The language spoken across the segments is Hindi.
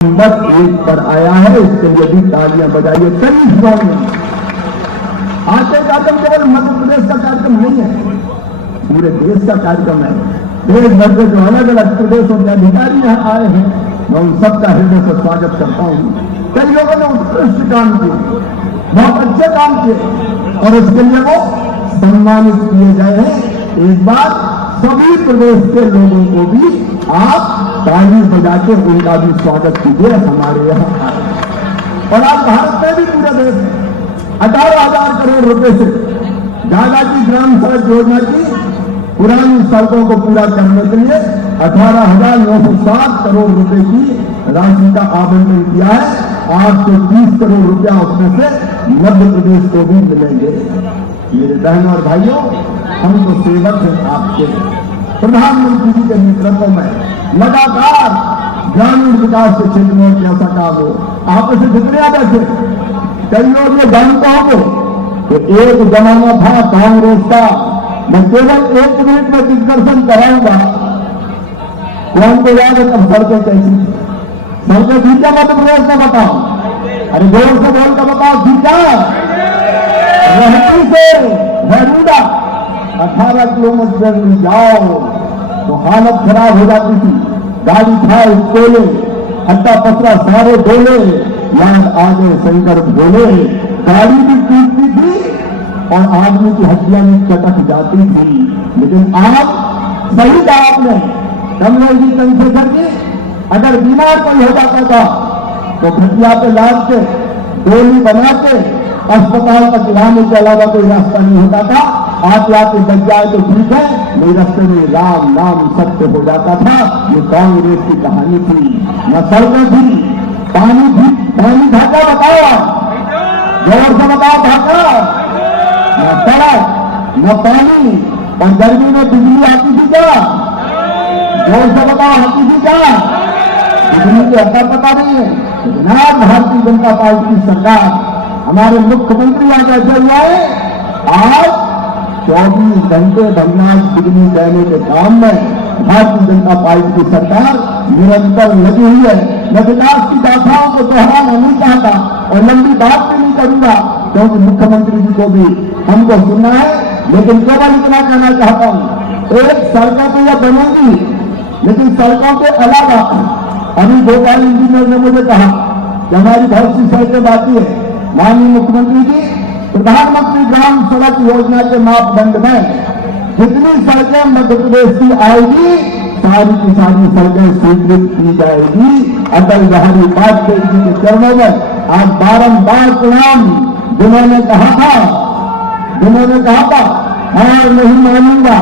नंबर 1 पर आया है, इसके लिए भी तालियां बजाइए कई जोर में। आज का कार्यक्रम केवल मध्य प्रदेश का कार्यक्रम नहीं है, पूरे देश का कार्यक्रम है। देश भर के जो अलग अलग प्रदेशों के अधिकारी यहाँ आए हैं, मैं उन सबका हृदय से स्वागत करता हूँ। कई लोगों ने उत्कृष्ट काम किए, बहुत अच्छे काम किए और इसके लिए वो सम्मानित किए गए हैं। एक बार सभी प्रदेश के लोगों को भी आप ताली बजा के उनका भी स्वागत कीजिए हमारे यहाँ। और आप भारत में भी पूरे देश 18,000 करोड़ रुपए से दादाजी ग्राम सड़क योजना की पुरानी सड़कों को पूरा करने के लिए 18,960 करोड़ रुपए की राशि का आवंटन किया है। 820 करोड़ रुपया उसमें से मध्य प्रदेश को भी मिलेंगे। मेरे बहनों और भाइयों, हम तो सेवक हैं आपके। प्रधानमंत्री जी के नेतृत्व में लगातार ग्रामीण विकास के क्षेत्र में कैसा काम हो, आप इसे जितने बैठे कई लोग ये जानते होंगे तो एक जमाना था कांग्रेस का। मैं केवल 1 मिनट में दिग्दर्शन कराऊंगा। कौन को याद है तब सड़कें कैसी थी? सड़कें ठीक है मध्य प्रदेश में बताओ, अरे जोर से बोल कर बताओ ठीक है। रहती से भरूदा 18 किलोमीटर जाओ तो हालत खराब हो जाती थी। गाड़ी खाए कोले, अड्डा पसरा सारे बोले, याद आगे शंकर बोले। गाड़ी भी टूटती थी और आदमी की हड्डियां भी चटक जाती थी। लेकिन आज सही कहा आपने, कमलेश चंद्रशेखर जी, अगर बीमार कोई हो जाता था तो खटिया पे लाद के गोली बना के अस्पताल तक लाने के अलावा कोई रास्ता नहीं होता था। आते आते बच जाए तो ठीक है, मेरे रास्ते में राम नाम सत्य हो जाता था। ये कांग्रेस की कहानी थी। न सड़कें थी, पानी ढाका बताओ, जोर से बताओ ढाका, न सड़क न पानी, और गर्मी में बिजली आती थी क्या? जोर से बताओ आती थी क्या? बिजली के असर पता नहीं है। लेकिन भारतीय जनता पार्टी की सरकार, हमारे मुख्यमंत्री आज ऐसे हुआ है, आज 24 घंटे भरनाश बिजली देने के काम में भारतीय जनता पार्टी की सरकार निरंतर लगी हुई है। मैं विकास की गाथाओं को दोहराना नहीं चाहता और लंबी बात भी नहीं करूंगा, क्योंकि मुख्यमंत्री जी को भी हमको सुनना है। लेकिन केवल इतना कहना चाहता हूं, एक सड़कें तो यह बनेगी, लेकिन सड़कों के अलावा अभी गोपाल इंजीनियर ने मुझे कहा कि हमारी बहुत सी सड़कें बाकी है। माननीय मुख्यमंत्री जी, प्रधानमंत्री ग्राम सड़क योजना के मापदंड में जितनी सड़कें मध्य प्रदेश की आएगी, सारी की सारी सड़कें स्वीकृत की जाएगी। अटल बिहारी वाजपेयी जी के चरणों में आज बारंबार प्रणाम। जिन्होंने कहा था हार नहीं मानूंगा,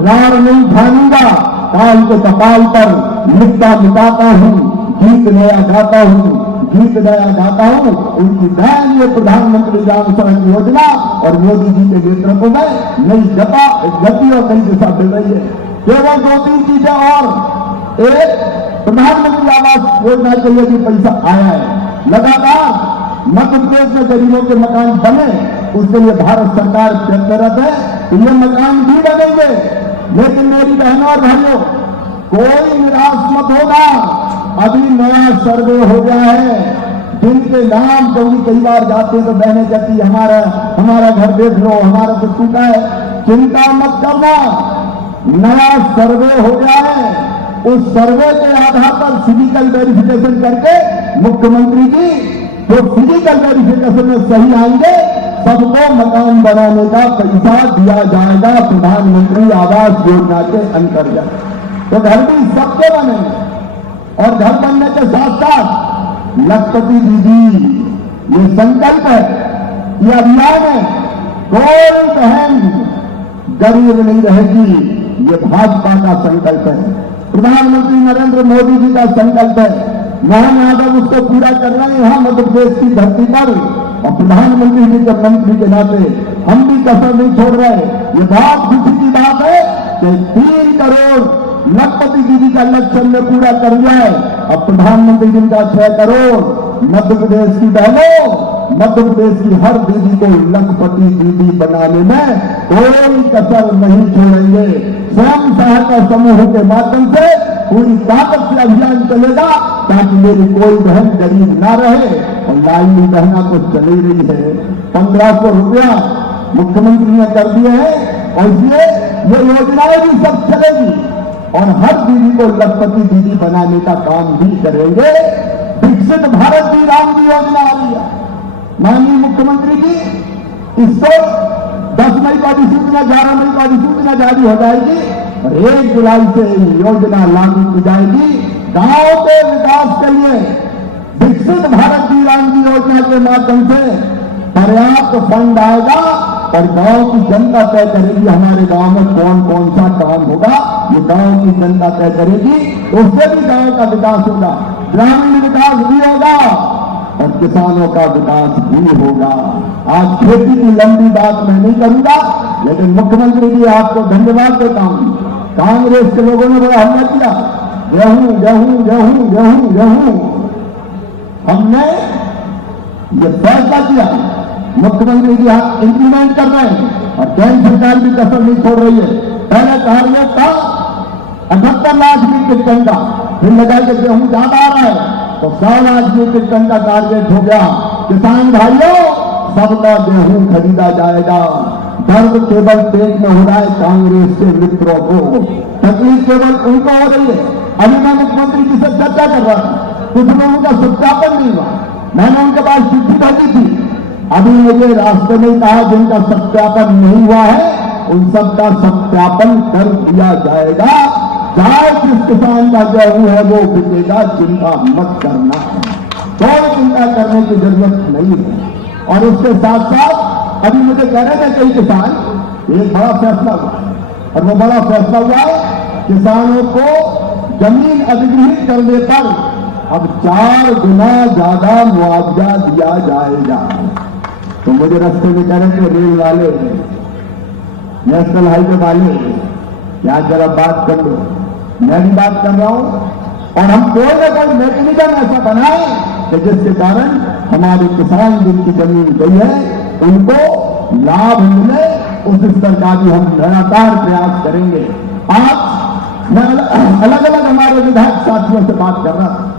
रार नहीं ठानूंगा, काल के कपाल पर मिटता मिटाता हूँ, गीत नया गाता हूँ, गीत नया गाता हूँ। उनकी बहन ये प्रधानमंत्री ग्राम सड़क योजना और मोदी जी के नेतृत्व में नई गति और नई दिशा मिल रही है। केवल 2-3 चीजें और, एक प्रधानमंत्री आवास योजना के लिए भी पैसा आया है। लगातार मध्य प्रदेश में गरीबों के मकान बने, उसके लिए भारत सरकार प्रयत्नरत है कि ये मकान भी बनेंगे। लेकिन मेरी बहनों और भाइयों, कोई निराश मत होगा। अभी नया सर्वे हो गया है, जिनके नाम कभी कई बार जाते तो बहने कहती हमारा घर देख लो, हमारा तो टूटा है। चिंता मत करना, नया सर्वे हो गया है। उस सर्वे के आधार पर फिजिकल वेरिफिकेशन करके मुख्यमंत्री जी जो फिजिकल वेरिफिकेशन में सही आएंगे, सबको मकान बनाने का पैसा दिया जाएगा प्रधानमंत्री आवास योजना के अंतर्गत। तो घर भी सबके बनेंगे और घर बनने के साथ साथ लखपति दीदी, ये संकल्प है, ये अभियान है, कोई बहन गरीब नहीं रहेगी, ये भाजपा का संकल्प है, प्रधानमंत्री नरेंद्र मोदी जी का संकल्प है। मोहन यादव उसको पूरा कर रहे हैं यहाँ मध्य प्रदेश की धरती पर, और प्रधानमंत्री जी के मंत्री के नाते हम भी कसर नहीं छोड़ रहे। ये बहुत खुशी की बात है कि 3 करोड़ लखपति दीदी का लक्ष्य हमने पूरा कर लिया है। अब प्रधानमंत्री जी का 6 करोड़ मध्य प्रदेश की बहनों, मध्य प्रदेश की हर दीदी को लखपति दीदी बनाने में कोई कसर नहीं छोड़ेंगे। स्वयं सहायता समूह के माध्यम से पूरी ताकत से अभियान चलेगा ताकि मेरी कोई बहन गरीब ना रहे। और लाडली बहना तो चल ही रही है, 1500 रुपया मुख्यमंत्री ने कर दिए हैं और इसलिए ये योजनाएं भी सब चलेगी और हर दीदी को लखपति दीदी बनाने का काम भी करेंगे। विकसित भारत की राम की योजना आ रही है माननीय मुख्यमंत्री जी, इसको 10 मई को अधिसूचना 11 मई को अधिसूचना जारी हो जाएगी और 1 जुलाई से योजना लागू की जाएगी। गांव के विकास के लिए विकसित भारत की राम की योजना के माध्यम से पर्याप्त फंड आएगा और गांव की जनता तय करेगी हमारे गांव में कौन कौन सा काम होगा। ये गांव की जनता तय करेगी, उससे भी गांव का विकास होगा, ग्रामीण विकास भी होगा और किसानों का विकास भी होगा। आज खेती की लंबी बात मैं नहीं करूंगा, लेकिन मुख्यमंत्री जी आपको धन्यवाद देता हूं। कांग्रेस के लोगों ने बड़ा हमला किया, गेहूं गेहूं गेहूं गेहूं गेहूं। हमने ये फैसला किया, मुख्यमंत्री जी आप इंप्लीमेंट कर रहे हैं और केंद्र सरकार भी कसर नहीं छोड़ रही है। पहले टारगेट था 78 लाख मीट्रिक टन का, फिर लगा के गेहूं ज्यादा आ रहा है तो 100 लाख मीट्रिक टन का टारगेट हो गया। किसान भाइयों, सबका गेहूं खरीदा जाएगा। दर्द केवल पेट में हो रहा है कांग्रेस के मित्रों को, तकलीफ केवल उनको हो रही है। अभी मैं मुख्यमंत्री जी से चर्चा कर रहा था, कुछ लोगों का सत्यापन नहीं हुआ, मैंने उनके पास चिट्ठी भेजी थी। अभी मुझे रास्ते में कहा जिनका सत्यापन नहीं हुआ है उन सबका सत्यापन कर दिया जाएगा। चाहे जिस किसान का गेहूं है वो बिकेगा, चिंता मत करना, कोई चिंता करने की जरूरत नहीं है। और उसके साथ साथ अभी मुझे कह रहे थे कई किसान, एक बड़ा फैसला हुआ और वो बड़ा फैसला हुआ है किसानों को जमीन अधिग्रहित करने पर अब 4 गुना ज्यादा मुआवजा दिया जाएगा। तो मुझे रास्ते में कह रहे थे रेल वाले, नेशनल हाईवे वाले, क्या जरा बात कर लो। मैं भी बात कर रहा हूं और हम कोई ना कोई मैकेनिज्म ऐसा बनाए कि जिसके कारण हमारे किसान जिनकी जमीन गई है उनको लाभ मिले, उस स्तर का भी हम लगातार प्रयास करेंगे। आज मैं अलग अलग हमारे विधायक साथियों से बात कर रहा था,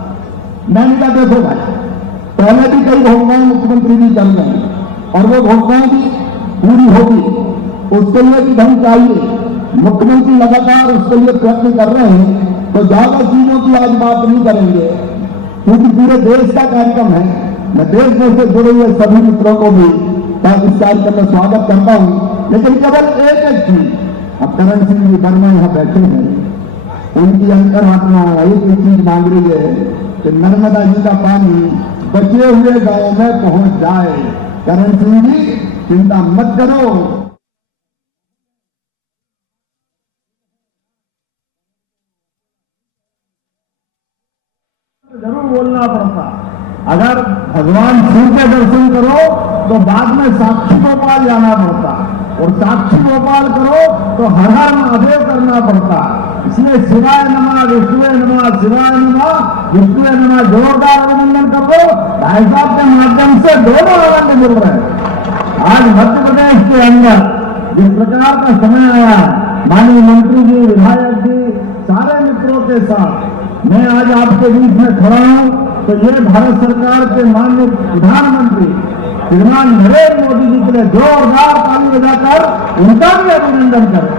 मैंने कहा देखो भाई, पहले भी कई घोषणाएं मुख्यमंत्री जी कर रहे हैं और वो घोषणाएं भी पूरी होगी, उसके लिए भी धन चाहिए। मुख्यमंत्री लगातार उसके लिए प्रयत्न कर रहे हैं, तो ज्यादा चीजों की आज बात नहीं करेंगे क्योंकि पूरे देश का कार्यक्रम है। मैं देश में से जुड़े हुए सभी मित्रों को भी इस कार्यक्रम में स्वागत करता हूं, लेकिन केवल एक चीज, अब करण सिंह जी वर्मा यहां बैठे हैं, उनकी अंतरात्मा एक ही चीज मांग रही है कि नर्मदा जी का पानी बचे हुए गांवों में पहुंच जाए। करण सिंह जी चिंता मत करो, जरूर बोलना पड़ता। अगर भगवान शिव के दर्शन करो तो बाद में साक्षी गोपाल जाना पड़ता और साक्षी गोपाल करो तो हर हर महादेव करना पड़ता। इसलिए शिवाय नमः, विष्णुवे नमः, शिवाय नमः, विष्णुवे नमः जोरदार अभिनंदन कर दो। भाई साहब के माध्यम से दोनों आनंद मिल रहे हैं। आज मध्य प्रदेश के अंदर जिस प्रकार का समय आया है, माननीय मंत्री जी, विधायक जी, सारे मित्रों के साथ मैं आज आपके बीच में खड़ा हूं, तो ये भारत सरकार के माननीय प्रधानमंत्री श्रीमान नरेंद्र मोदी जी के लिए जोरदार ताली बजाकर उनका भी अभिनंदन करें।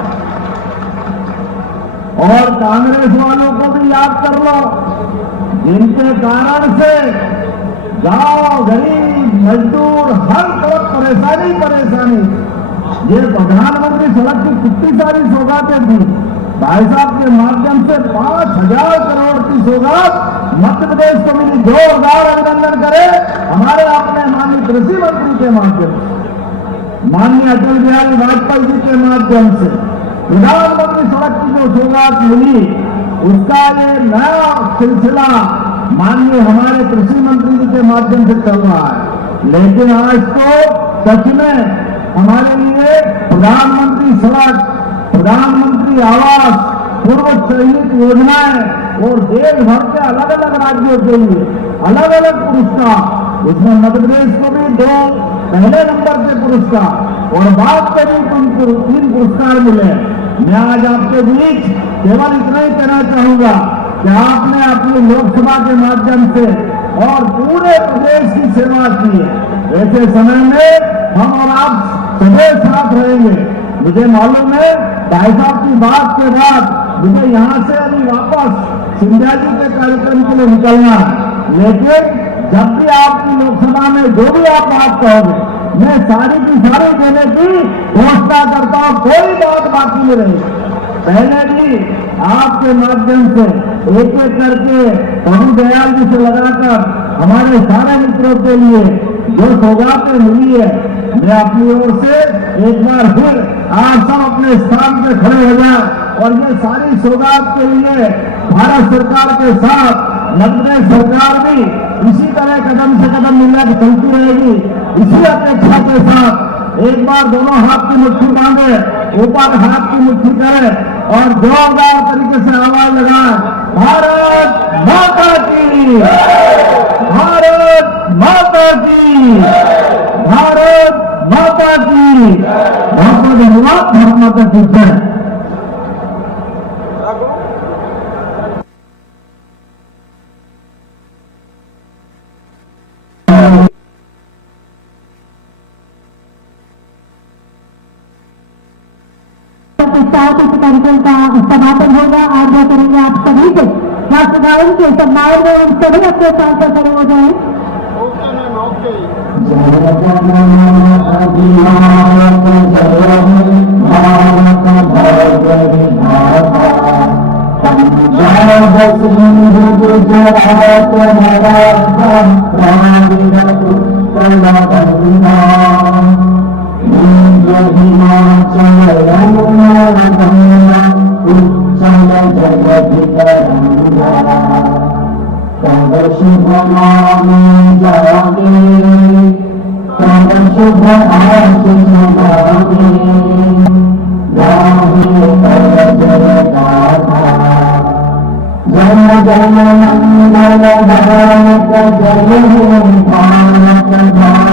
और कांग्रेस वालों को भी याद कर लो, जिनके कारण से गांव, गरीब, मजदूर हर तरफ परेशानी परेशानी। ये प्रधानमंत्री सड़क की कितनी सारी सौगातें दी, भाई साहब के माध्यम से 5000 करोड़ की सौगात मध्य प्रदेश को मिली। जोरदार अभिनंदन करें हमारे अपने माननीय कृषि मंत्री के माध्यम से, माननीय अटल बिहारी वाजपेयी जी के माध्यम से प्रधानमंत्री सड़क की जो सौगात मिली, उसका ये नया सिलसिला माननीय हमारे कृषि मंत्री जी के माध्यम से चल रहा है। लेकिन आज तो सच में हमारे लिए प्रधानमंत्री सड़क, प्रधानमंत्री आवास, पूर्व चयनित योजनाएं और देश भर के अलग अलग राज्यों के लिए अलग अलग पुरस्कार, इसमें मध्य प्रदेश को भी 2 पहले नंबर के पुरस्कार और बाद में भी 3 पुरस्कार मिले। मैं आज आपके बीच केवल इतना ही कहना चाहूंगा कि आपने अपनी लोकसभा के माध्यम से और पूरे प्रदेश की सेवा की है। ऐसे समय में हम और आप सदैव साथ रहेंगे। मुझे मालूम है भाई साहब की बात के बाद मुझे यहाँ से अभी वापस सिंधिया जी के कार्यक्रम के लिए निकलना है, लेकिन जब भी आपकी लोकसभा में जो भी आप बात कहोगे मैं सारी की सारी देने की घोषणा करता हूं, कोई बात बाकी नहीं रहेगी। पहले भी आपके माध्यम से एक एक करके प्रभु दयाल जी से लगाकर हमारे सारे मित्रों के लिए जो सौगातें मिली है, मैं अपनी ओर से एक बार फिर आप सब अपने स्थान पे खड़े हो जाए और ये सारी सौगात के लिए भारत सरकार के साथ मध्य प्रदेश सरकार भी इसी तरह कदम से कदम मिलकर चलती रहेगी। इसी अपेक्षा के साथ एक बार दोनों हाथ की मुट्ठी बांधे, ऊपर हाथ की मुट्ठी करें और जोरदार तरीके से आवाज लगाएं, भारत माता की, भारत माता की, भारत माता की। बहुत बहुत धन्यवाद। भारत माता की जय। कार्यक्रम का समापन होगा। आग्रह करेंगे आप सभी से राष्ट्रगान के सम्मान में हम सभी अपने स्थान पर खड़े हो जाएं। शुभ नामे जागे, शुभ आशीष मांगे, गाहे कर जय गाथा। जन जन मंगल भारत जय हे भारत।